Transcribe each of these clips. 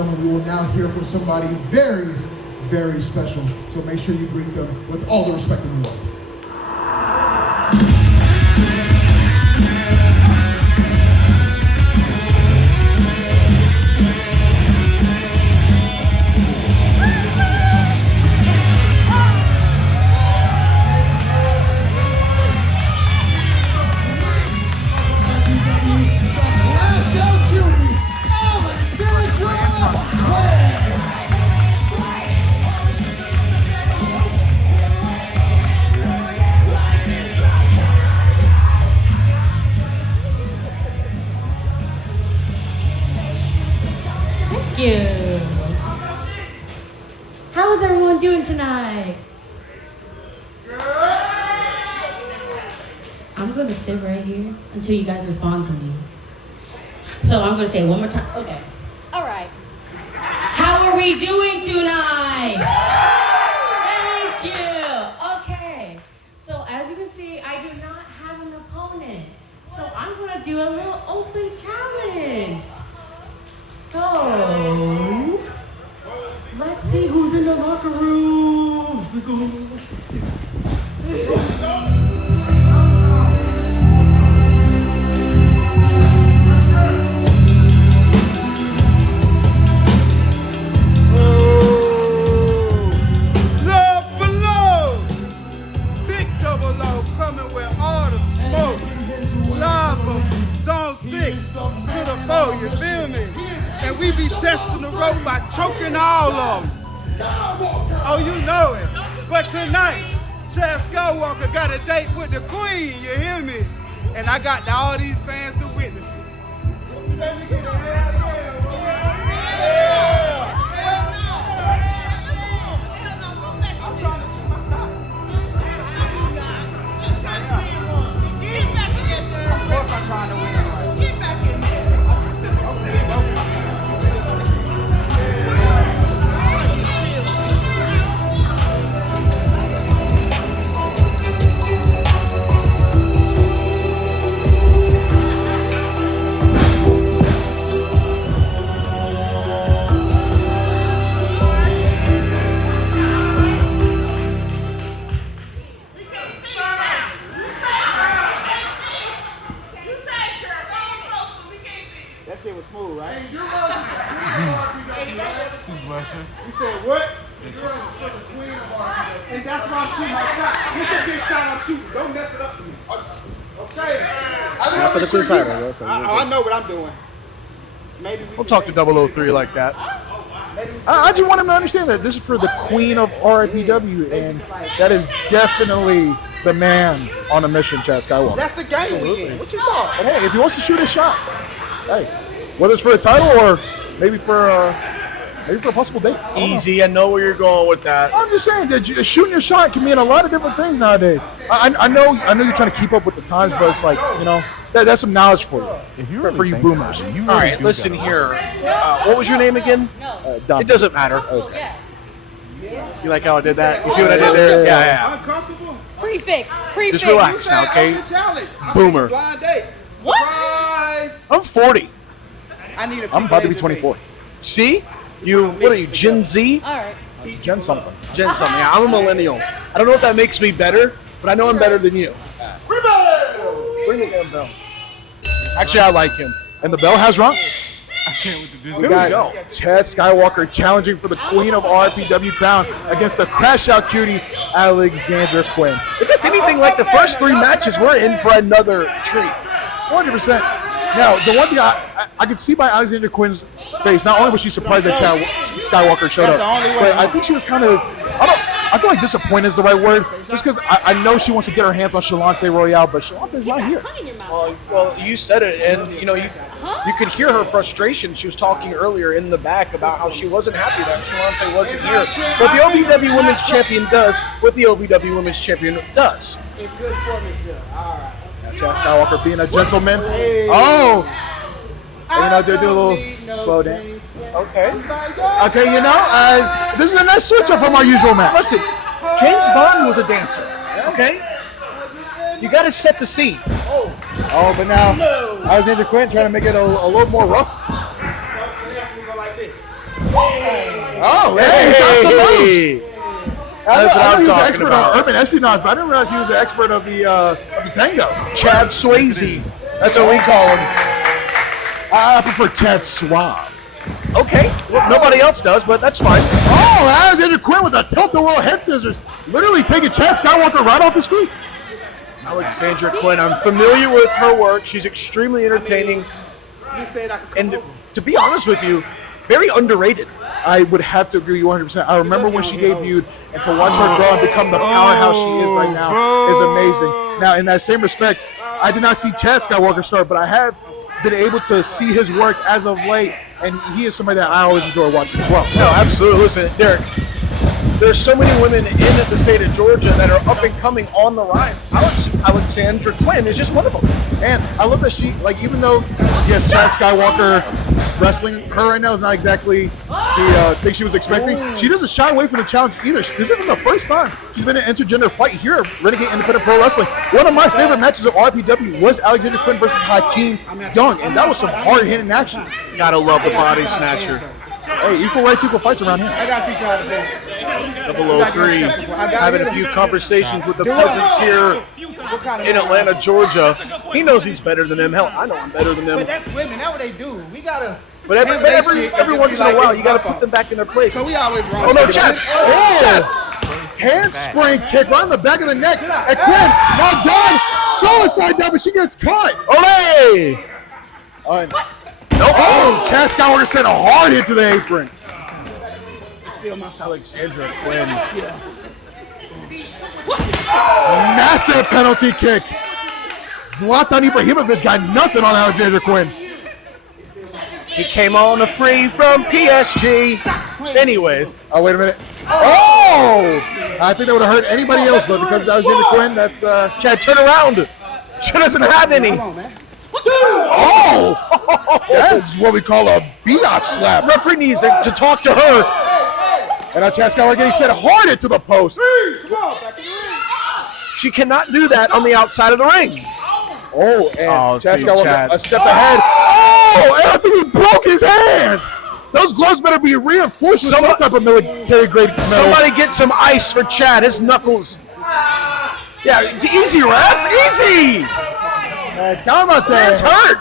gentlemen, we will now hear from somebody very, very special. So make sure you greet them with all the respect in the world. How is everyone doing tonight? I'm going to sit right here until you guys respond to me. So I'm going to say it one more time. Okay. All right. How are we doing tonight? Thank you. Okay. So as you can see, I do not have an opponent. So I'm going to do a little open challenge. So, let's see who's in the locker room. Let's go. Love for love. Big double O coming with all the smoke. Live from Zone 6 to the 4, you feel me? And we be testing the rope by choking all of them. Oh, you know it. But tonight, Chad Skywalker got a date with the Queen, you hear me? And I got all these fans to witness it. Let me get a hell yeah. I'm trying to shoot my shot. Of course I'm trying to win. That shit was smooth, right? Hey, your You said what? Yours is for the Queen of RIPW. And that's why I'm shooting my shot. It's a big shot I'm shooting. Don't mess it up for me. Okay. Not for the Queen title, though. So I know what I'm doing. Maybe We'll talk to 003 like that. I just want him to understand that this is for the Queen of RIPW, and that is definitely the man on a mission, Chad Skywalker. That's the game we in. What you thought? But hey, if he wants to shoot a shot, hey, whether it's for a title or maybe for a possible date. Easy, I know where you're going with that. I'm just saying that shooting your shot can mean a lot of different things nowadays. I know you're trying to keep up with the times, but it's like, you know, that's some knowledge for you. If you really for you boomers. All right, listen here. What was your name again? It doesn't matter. Okay. You like how I did that? You see what I did there? Yeah. Uncomfortable? Prefix. Just relax now, okay? Boomer. Blind date. What? Surprise! I'm 40. I need a I'm about to be 24. See? What are you, Gen Z? All right. Gen something. Gen something. Yeah, I'm a millennial. I don't know if that makes me better, but I know I'm better than you. Bring the damn bell. Actually, I like him. And the bell has rung. Here We got Chad Skywalker challenging for the Queen of RIPW crown against the crash out cutie, Alexandra Quinn. If it's anything like the first 3 matches, we're in for another treat. 100%. Now, the one thing I could see by Alexandra Quinn's face, not only was she surprised that Chad Skywalker showed up, but I think she was kind of, I feel like disappointed is the right word, just because I know she wants to get her hands on Shalonce Royale, but Shalonce's not here. Well, you said it, and you could hear her frustration. She was talking earlier in the back about how she wasn't happy that Shalonce wasn't here. But the OVW Women's Champion does what the OVW Women's Champion does. It's good sportsmanship. All right. Chad Skywalker being a gentleman. Oh! And they do a little slow dance. Okay. Okay, this is a nice switch up from our usual match. Listen, James Bond was a dancer, okay? You got to set the scene. Oh, but now Alexandra Quinn trying to make it a little more rough. Oh, hey, he's got some moves. That's what I know I'm he was an talking expert about. on urban espionage, but I didn't realize he was an expert of the tango. Chad Swayze. That's what we call him. I prefer Chad Suave. Okay. Well, nobody else does, but that's fine. Oh, Alexandra Quinn with a tilt-a-whirl head scissors, literally taking Chad Skywalker right off his feet. Alexandra Quinn, I'm familiar with her work. She's extremely entertaining. And to be honest with you, very underrated. I would have to agree with you 100%. I remember when she debuted, and to watch her grow and become the powerhouse she is right now is amazing. Now, in that same respect, I did not see Chad Skywalker start, but I have been able to see his work as of late, and he is somebody that I always enjoy watching as well. No, absolutely. Listen, Derek, there's so many women in the state of Georgia that are up and coming on the rise. Alexandra Quinn is just one of them. And I love that she, like, even though, yes, Chad Skywalker wrestling her right now is not exactly the thing she was expecting, she doesn't shy away from the challenge either. This isn't the first time she's been in an intergender fight here at Renegade Independent Pro Wrestling. One of my favorite matches of RIPW was Alexandra Quinn versus Hakeem Young, and that was some hard-hitting action. Gotta love the body snatcher. Hey, equal rights, equal fights around here. I got to teach you how to dance. 003, having a few conversations with the peasants here in Atlanta, Georgia. He knows he's better than them. Hell, I know I'm better than them. But that's women. That's what they do. We gotta. But every once in a while, you gotta put them back in their place. So we always wrong. Oh no, Chad! Chad! Handspring kick right in the back of the neck. And Quinn, now done. Suicide dive, but she gets caught. Olay! Oh, Chad Skywalker sent a hard hit to the apron. Alexandra Quinn. Massive penalty kick. Zlatan Ibrahimovic got nothing on Alexandra Quinn. He came on a free from PSG. Anyways. Oh, wait a minute. Oh! I think that would have hurt anybody else, but because Alexandra Quinn, that's... Chad, turn around. She doesn't have any. Oh! That's what we call a biatch slap. Referee needs to talk to her. And now Chad Skywalker getting sent hard into the post. She cannot do that on the outside of the ring. Oh, and Chad see, Skywalker Chad. a step ahead. Oh, and I think he broke his hand. Those gloves better be reinforced with some type of military grade metal. Somebody get some ice for Chad. His knuckles. Yeah, easy, ref. Easy. Calmate. Man's hurt.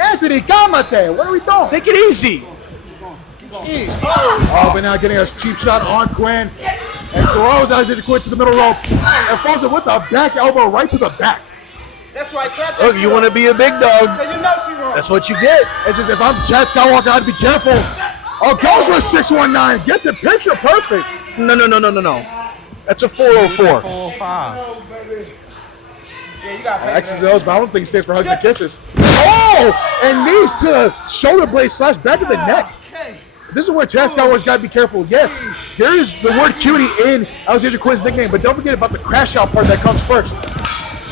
Anthony, calmate. What are we doing? Take it easy. Oh, but now getting a cheap shot on Quinn. And throws Alexandra Quinn to the middle rope. And falls it with a back elbow right to the back. That's right. Look, you want to be a big dog. You know she wrong. That's what you get. It's just, if I'm Chad Skywalker, I'd be careful. Oh, goes for a 619. Gets it picture perfect. No. That's a 404. 405. Yeah, you got X's and O's, but I don't think he stands for hugs and kisses. Oh! And knees to the shoulder blade slash back of the neck. This is where Chad Skywalker's got to be careful. Yes, there is the word cutie in Alexandra Quinn's nickname, but don't forget about the crash out part that comes first.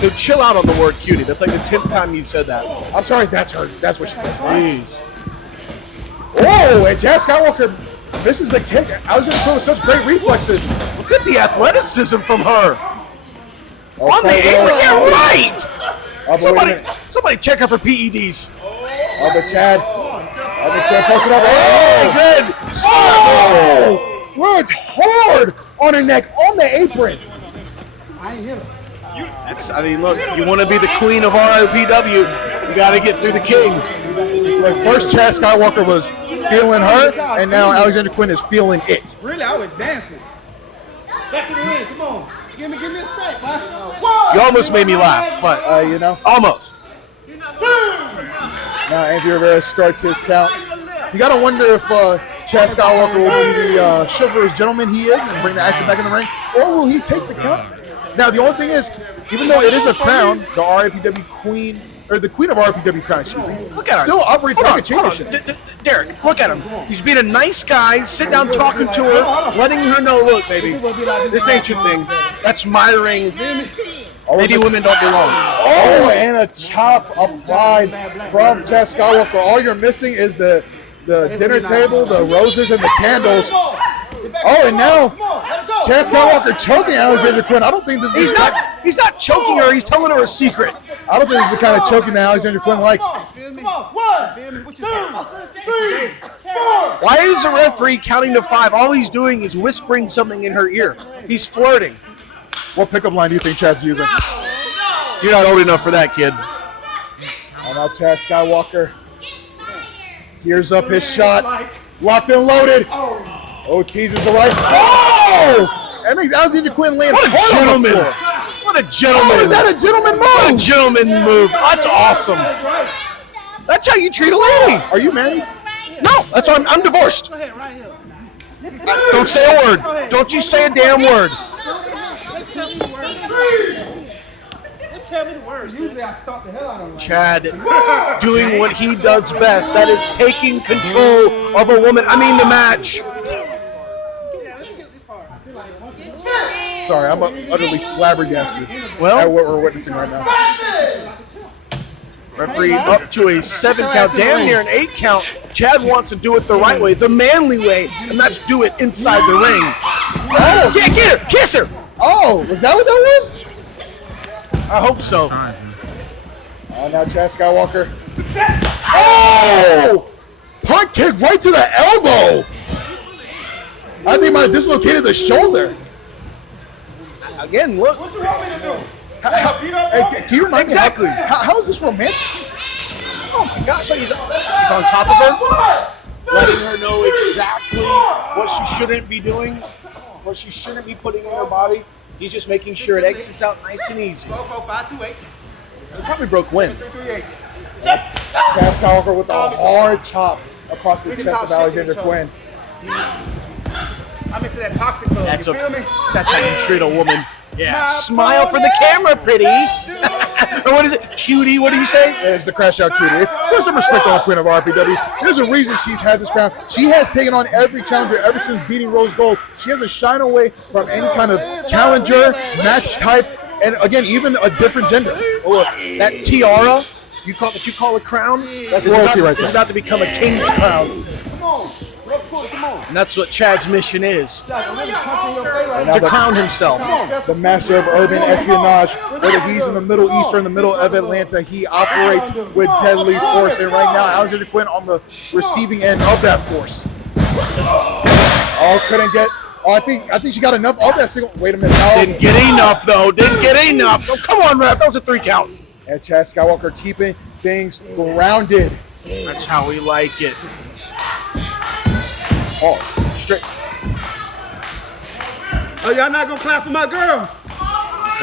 So chill out on the word cutie. That's like the 10th time you've said that. I'm sorry, that's her. That's what she does. Jeez. Oh, and Chad Skywalker misses the kick. Alexandra Quinn with such great reflexes. Look at the athleticism from her. Oh, On the apron, yeah, right. Oh, Somebody check her for PEDs. Oh, but Chad. I think Quinn posted up. Oh, good. Oh! Well, it's hard on her neck, on the apron. I ain't hit her. I mean, look, you want to be the queen of RIPW, you got to get through the king. Look, first Chad Skywalker was feeling her, and now Alexandra Quinn is feeling it. Really, I was dancing. Back in the ring, come on. Give me a sec, man. You almost made me laugh, but You know. almost. Now Andy Rivera starts his count. You gotta wonder if Chad Skywalker will be the chivalrous gentleman he is and bring the action back in the ring, or will he take the count? Now the only thing is, even though it is a crown, the RIPW queen, or the queen of RIPW crown, excuse me, Look at her. still operates Hold like on, a championship. Derek, look at him. He's being a nice guy, sitting down talking to her, letting her know, look, baby, this ain't your thing. That's my ring. Maybe women don't belong. Oh, and a chop applied from Chad Skywalker. All you're missing is the dinner table, the roses, and the candles. Oh, and now Chad Skywalker choking Alexandra Quinn. I don't think this is. He's not choking her. He's telling her a secret. I don't think this is the kind of choking that Alexandra Quinn likes. Come on. 1, 2, 3, 4. Why is the referee counting to 5? All he's doing is whispering something in her ear. He's flirting. What pickup line do you think Chad's using? You're not old enough for that, kid. And now Chad Skywalker gears up his shot. Locked and loaded. Oh, teases the right. Oh! That makes Alexandra Quinn land What a hard on the gentleman. floor. What a gentleman. Oh, is that a gentleman What a move? gentleman move. That's awesome. That's how you treat a lady. Are you married? No, that's why I'm divorced. Don't say a word. Don't you say a damn word. Usually I stalk the hell out of him. Chad doing what he does best. That is taking control of a woman. I mean the match. Sorry, I'm utterly flabbergasted at what we're witnessing right now. Referee up to a 7 count, damn near an 8 count. Chad wants to do it the right way, the manly way, and that's do it inside the ring. Oh, get her, kiss her. Oh, was that what that was? I hope so. Oh, now Chad Skywalker. Oh! Punt kick right to the elbow. I think he might have dislocated the shoulder. Again, look. Hey, can you remind Exactly. me? How is this romantic? Oh my gosh, he's on top of her, letting her know exactly what she shouldn't be doing, what she shouldn't be putting in her body. He's just making sure it exits out nice and easy. 4, 4, 5, 2, 8. He probably broke Quinn. 3, 3, 8. Chad Skywalker with a hard chop across the chest of Alexandra Quinn. I'm into that toxic mode. That's You feel me? That's how you treat a woman. Yeah, smile for the camera, pretty. Or what is it? Cutie, what do you say? It's the crash out cutie. There's some respect on Quinn of RIPW. There's a reason she's had this crown. She has taken on every challenger ever since beating Rose Gold. She hasn't shied away from any kind of challenger, match type, and again, even a different gender. Oh, look, that tiara, you call a crown? That's royalty right It's there. about to become a king's crown. Come on. Come on. And that's what Chad's mission is, I'm really punching your face right Now to crown himself. the master of urban espionage, whether he's in the Middle East or in the middle of Atlanta, he operates with deadly force. And right now, Alexandra Quinn on the receiving end of that force. Oh, couldn't get. Oh, I think she got enough of that single. Wait a minute. No. Didn't get enough, though. Didn't get enough. Oh, come on, ref. That was a 3 count. And Chad Skywalker keeping things grounded. That's how we like it. Oh, straight. Oh, y'all not gonna clap for my girl?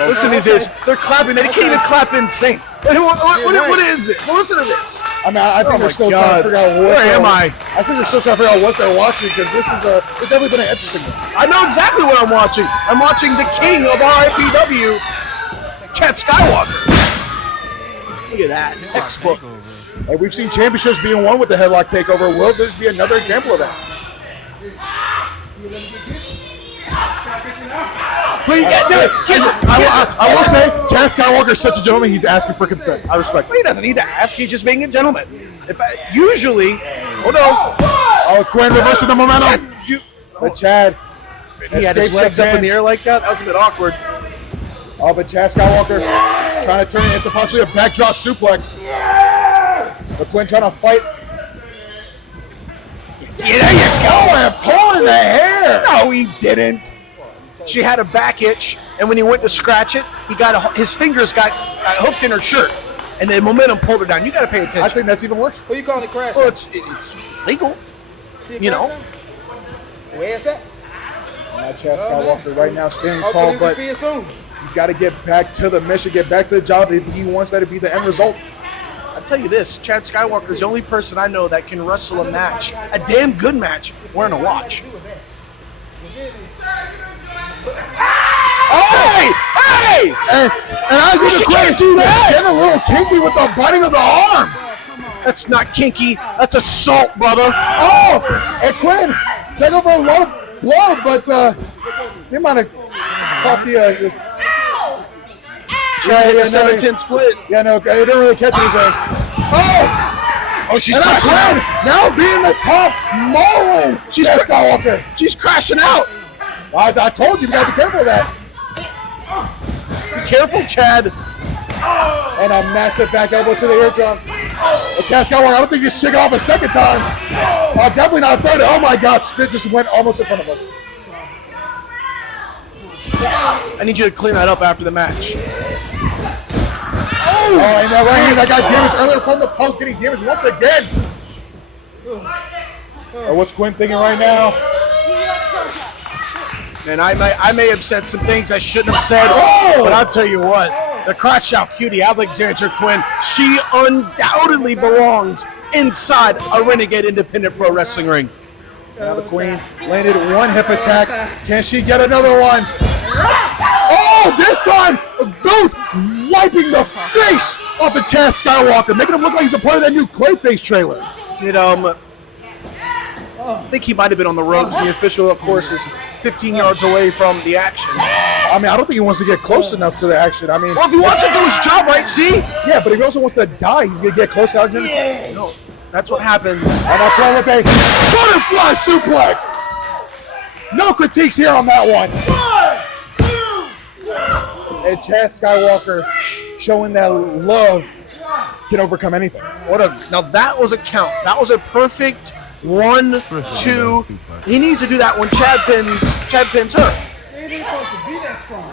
Listen to this. They're clapping. They can't even clap in sync. What is this? Listen to this. I mean, I think Oh they're my still God. trying to figure out what. Where am I? I think they're still trying to figure out what they're watching because this is it's definitely been an interesting one. I know exactly what I'm watching. I'm watching the king of RIPW, Chad Skywalker. Look at that. Textbook. Like we've seen championships being won with the headlock takeover. Will this be another example of that? Please, kiss him. I will say, Chad Skywalker is such a gentleman. He's asking for consent. I respect it. He doesn't need to ask. He's just being a gentleman. Usually, oh no. Oh, Quinn reversing the momentum. But Chad He had his escapes legs the up in ban. the air like that. That was a bit awkward. Oh, but Chad Skywalker trying to turn it into possibly a backdrop suplex. But Quinn trying to fight. Yeah, there you go. And pulling the hair. No, he didn't. She had a back itch, and when he went to scratch it, his fingers got hooked in her shirt, and the momentum pulled her down. You got to pay attention. I think that's even worse. Who you calling it crash? Well, it's legal. See a you crash know. out? Where is that? Now Chad Skywalker right now standing Hopefully tall, we but see it soon. he's got to get back to the mission, get back to the job if he wants that to be the end result. I'll tell you this, Chad Skywalker is the only person I know that can wrestle a match, a damn good match, wearing a watch. Hey! Hey! And I was She even can't do that! Getting a little kinky with the biting of the arm. That's not kinky. That's assault, brother. Oh! And Quinn, take over a low blow, but he might have caught the. Yeah, no, 7-10 split. Yeah, no, he didn't really catch anything. Oh! Oh, she's And now crashing Quinn, out. now being the top Marlin. She's Chad Skywalker. She's crashing out. I told you, you got to be careful of that. Be careful, Chad. And a massive back elbow to the eardrum. And Chad Skywalker, I don't think he's shaking off a second time. Definitely not a third. Oh my God, Spit just went almost in front of us. I need you to clean that up after the match. Oh, and that right hand that got damaged earlier from the post getting damaged once again. What's Quinn thinking right now? And I may have said some things I shouldn't have said, but I'll tell you what, the crowd shout cutie, Alexandra Quinn, she undoubtedly belongs inside a Renegade Independent Pro Wrestling ring. Now the Queen landed one hip attack. Can she get another one? Oh, this time, both wiping the face off of Chad Skywalker, making him look like he's a part of that new Clayface trailer. Did I think he might have been on the ropes. The official, of course, is 15 yards away from the action. I mean, I don't think he wants to get close enough to the action. I mean, well, if he wants to do his job right, see? Yeah, but if he also wants to die, he's going to get close to Alexander. No, that's what happened. And I'll play with a butterfly suplex. No critiques here on that one. And Chad Skywalker showing that love can overcome anything. Now that was a count. That was a perfect 1, 2. He needs to do that when Chad pins her. They ain't supposed to be that strong.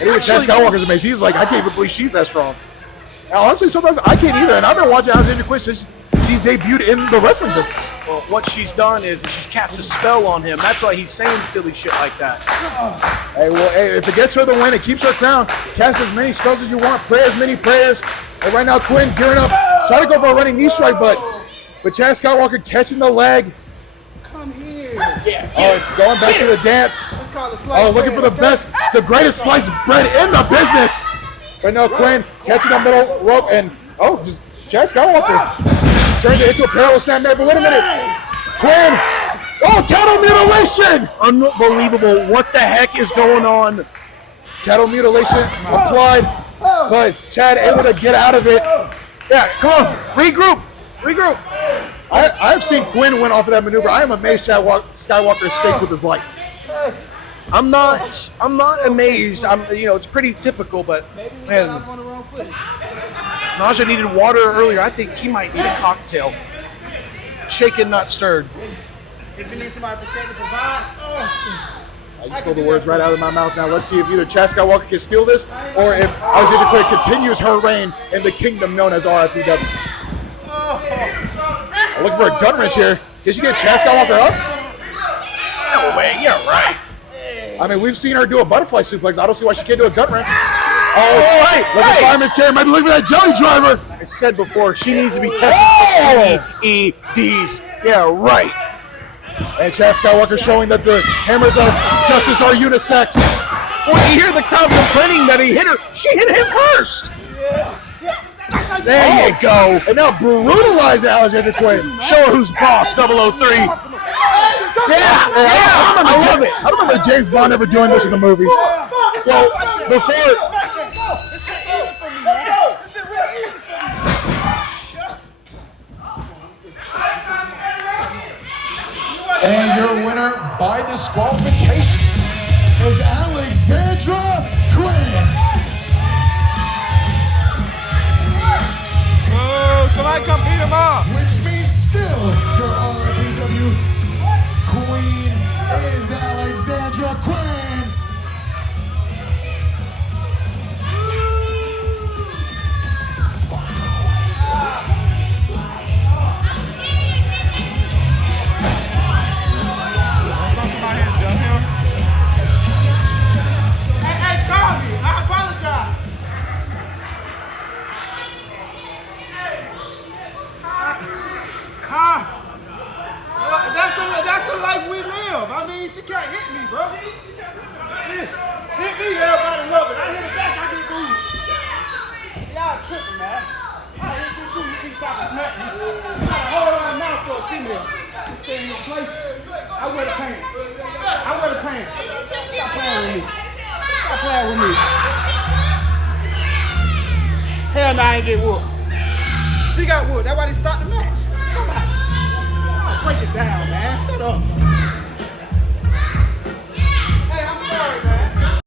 Even Chad Skywalker's amazing. He's like, I can't even believe she's that strong. Now, honestly, sometimes I can't either. And I've been watching Alexandra Quinn since she's debuted in the wrestling business. Well, what she's done is she's cast a spell on him. That's why he's saying silly shit like that. Hey, well, hey, if it gets her the win, it keeps her crown. Cast as many spells as you want. Pray as many prayers. And right now, Quinn gearing up. Trying to go for a running knee strike, but Chad Skywalker catching the leg. Come here. Oh, going back to the dance. Let's call it slice Looking for the best, the greatest sliced bread in the business. Right now, Quinn catching the middle rope, and just Chad Skywalker turns it into a parallel snapmare. But wait a minute, Quinn! Cattle mutilation! Unbelievable! What the heck is going on? Cattle mutilation applied, but Chad able to get out of it. Yeah, come on, regroup. I've seen Quinn win off of that maneuver. I am amazed Chad Skywalker escaped with his life. I'm not amazed. It's pretty typical, but man, on the wrong foot. Naja needed water earlier. I think he might need a cocktail. Shaken, not stirred. If you need somebody to protect and provide, I just stole the words right out of my mouth. Now let's see if either Chad Skywalker can steal this, or if Alexandra Quinn continues her reign in the kingdom known as RIPW. I'm looking for a gut wrench here. Can she get Chad Skywalker up? No way, you're right. I mean, we've seen her do a butterfly suplex. I don't see why she can't do a gut wrench. Look at Fireman's Carry. Might be looking for that jelly driver. I said before, she needs to be tested for EEDs. Yeah, right. And Chad Skywalker showing that the hammers of justice are unisex. When you hear the crowd complaining that he hit her, she hit him first. There you go. And now brutalize Alexandra Quinn. Show her who's boss, 003. I love it. I don't remember James Bond ever doing this in the movies. Well, before... And your winner by disqualification is Alexandra Quinn. Somebody come beat him up. Which means still your RIPW queen is Alexandra Quinn. Hey, call me. I apologize. That's the life we live. I mean, she can't hit me, bro. Hit me, everybody love it. I hit it back, I get booed. Y'all tripping, man. I hit you too, you keep talking smack me. You gotta hold on mouth for a female. You stay in your place. I wear the pants. Stop playing with me. Hell no, I ain't get whooped. She got whooped. That's why they stopped the match. Somebody. Break it down, man. Shut up.